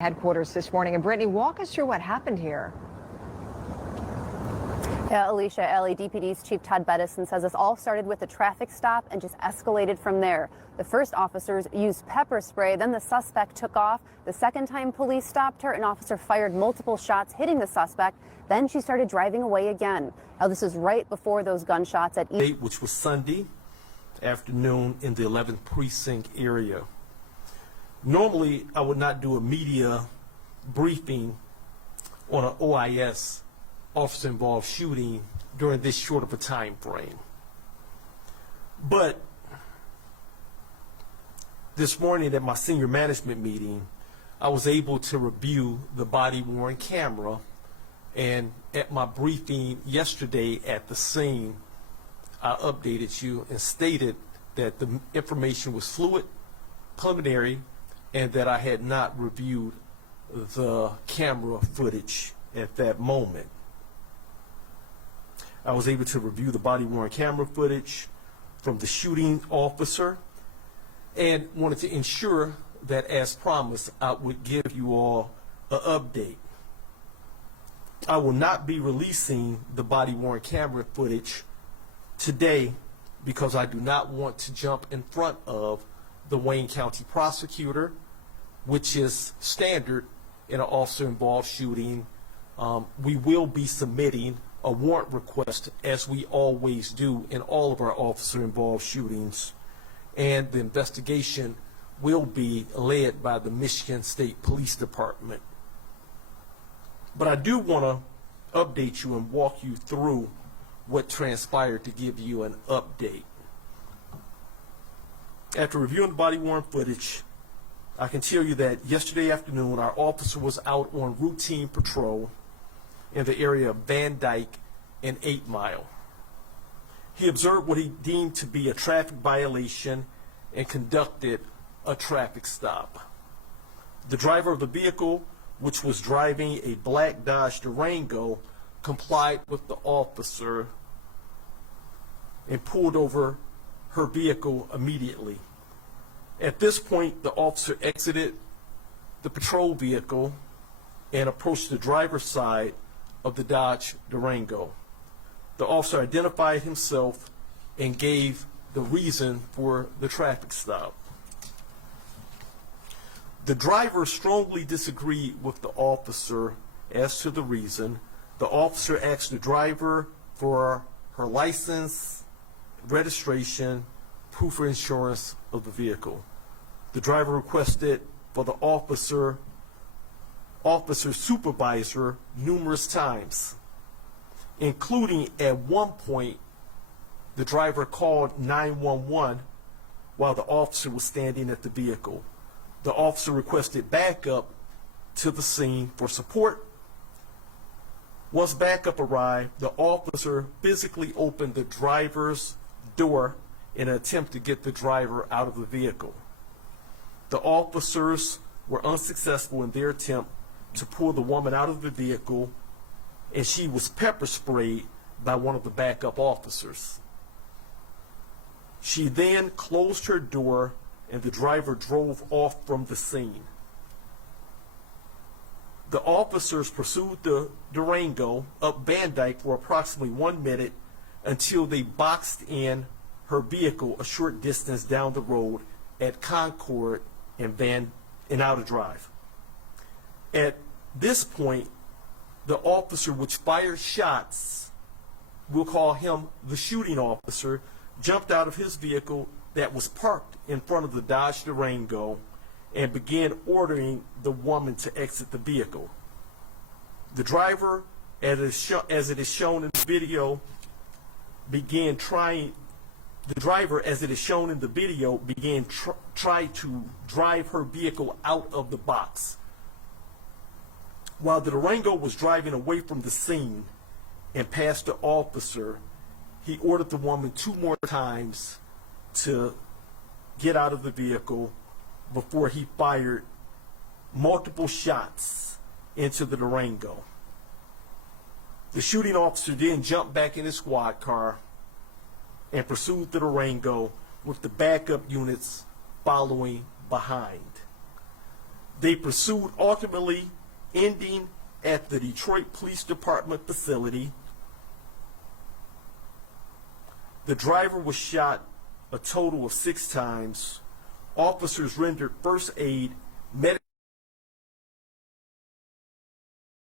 Headquarters this morning. And Brittany, walk us through what happened here. Yeah, Alicia, LADPD's Chief Todd Bettison says this all started with a traffic stop and just escalated from there. The first officers used pepper spray, then the suspect took off. The second time police stopped her, an officer fired multiple shots, hitting the suspect. Then she started driving away again. Now, this is right before those gunshots at Eastside, which was Sunday afternoon in the 11th precinct area. Normally, I would not do a media briefing on an OIS, officer-involved shooting, during this short of a time frame. But this morning at my senior management meeting, I was able to review the body-worn camera, and at my briefing yesterday at the scene, I updated you and stated that the information was fluid, preliminary, and that I had not reviewed the camera footage at that moment. I was able to review the body-worn camera footage from the shooting officer and wanted to ensure that, as promised, I would give you all an update. I will not be releasing the body-worn camera footage today because I do not want to jump in front of the Wayne County prosecutor, which is standard in an officer-involved shooting. We will be submitting a warrant request, as we always do in all of our officer-involved shootings, and the investigation will be led by the Michigan State Police Department. But I do want to update you and walk you through what transpired to give you an update. After reviewing the body-worn footage, I can tell you that yesterday afternoon our officer was out on routine patrol in the area of Van Dyke and 8 Mile. He observed what he deemed to be a traffic violation and conducted a traffic stop. The driver of the vehicle, which was driving a black Dodge Durango, complied with the officer and pulled over her vehicle immediately. At this point, the officer exited the patrol vehicle and approached the driver's side of the Dodge Durango. The officer identified himself and gave the reason for the traffic stop. The driver strongly disagreed with the officer as to the reason. The officer asked the driver for her license, registration, proof of insurance of the vehicle. The driver requested for the officer's supervisor numerous times, including at one point the driver called 911 while the officer was standing at the vehicle. The officer requested backup to the scene for support. Once backup arrived, the officer physically opened the driver's door in an attempt to get the driver out of the vehicle. The officers were unsuccessful in their attempt to pull the woman out of the vehicle, and she was pepper sprayed by one of the backup officers. She then closed her door and the driver drove off from the scene. The officers pursued the Durango up Van Dyke for approximately 1 minute until they boxed in her vehicle a short distance down the road at Concord and Outer Drive. At this point, the officer which fired shots, we'll call him the shooting officer, jumped out of his vehicle that was parked in front of the Dodge Durango and began ordering the woman to exit the vehicle. The driver, as it is shown in the video, began trying to drive her vehicle out of the box. While the Durango was driving away from the scene and past the officer, he ordered the woman 2 more times to get out of the vehicle before he fired multiple shots into the Durango. The shooting officer then jumped back in his squad car and pursued the Durango with the backup units following behind. They pursued, ultimately ending at the Detroit Police Department facility. The driver was shot a total of 6 times. Officers rendered first aid, medical